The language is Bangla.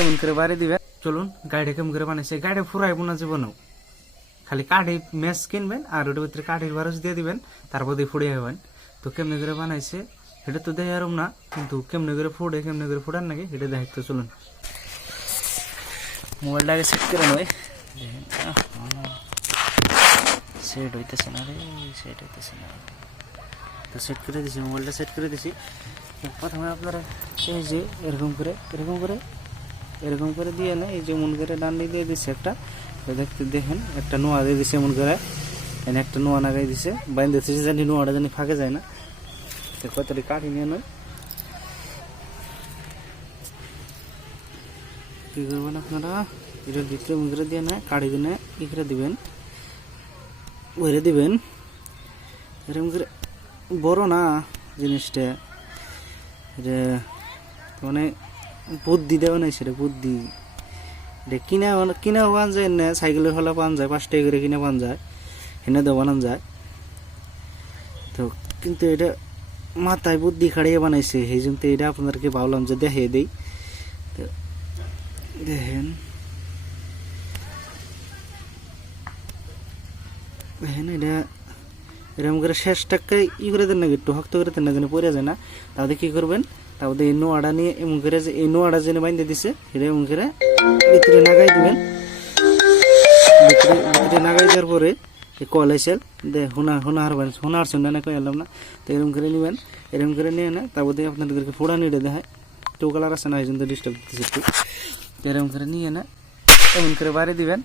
এমন করে বাড়ি দিবেন। চলুন গাড়িটা কেমন করে বানাইছে, গাড়ি ফুরাইবো না জীবনেও, খালি কাঠি ম্যাচ কিনবেন আর ওটার ভিতরে কাঠির বারস দিয়ে দিবেন, তারপর দিয়ে ফুড়িয়ে হবেন। তো কেমনে করে বানাইছে এটা তো দেখে আরম না, কিন্তু কেমনে করে ফুড়ে কেমনে করে ফুটান নাকি এটা দেখতে। চলুন মোবাইলটা আগে সেট করে নয়, সেট হইতেছে না রে, সেট হইতেছে না। তো সেট করে দিছি, মোবাইলটা সেট করে দিছি। প্রথমে আপনারা এই যে এরকম করে দিয়ে না, এই যে মন করে ডান দিয়ে দিচ্ছে একটা, দেখতে দেখেন একটা নোয়া দিয়ে দিছে এমন করে, এনে একটা নোয়া লাগাই দিছে, বাইন্দে দিচ্ছে জানি নোয়াটা জানি ফাঁকে যায় না। তো কতটি কাঠি নিয়ে নয় কি করবেন আপনারা, এটার ভিতরে মন করে দিয়ে না কাঠি দিনে ই করে দিবেন, ওইরে দিবেন। এরকম করে বড় না জিনিসটা, এটা মানে বুদ্ধি দেওয়া নাই, সেটা বুদ্ধি। এটা কিনা পান যায় না, সাইকেলের হলা পান যায়, 5 টাকা করে কিনে পান যায়, এনে দেওয়া বানান যায়। তো কিন্তু এটা মাথায় বুদ্ধি খাড়িয়ে বানাইছে, সেই জন্য এটা আপনাদেরকে ভাবলাম যে দেখিয়ে দিই। তো দেখেন এটা এরকম করে শেষ টাকায় ই করে দেন না, একটু শক্ত করে দেন না যেন পড়ে যায় না। তাহলে কি করবেন, তাহলে এই নোয়াটা নিয়ে এমন করে, যে এই নোয়াটা যেন বাইন্ধে দিছে এটা এমন করে ভিতরে নাগাই দিবেন। ভিতরে নাগাই দেওয়ার পরে এই কলেসেল হোনার শুনে না কই এলাম না। তো এরকম করে নেবেন, এরকম করে নিয়ে না, তারপর দিয়ে আপনাদেরকে ফোড়া নিয়ে দেখায়। টু কালার আছে না, এই জন্য ডিস্টার্ব দিতেছে একটু। এরকম করে নিয়ে না এমন করে বাড়ি দিবেন,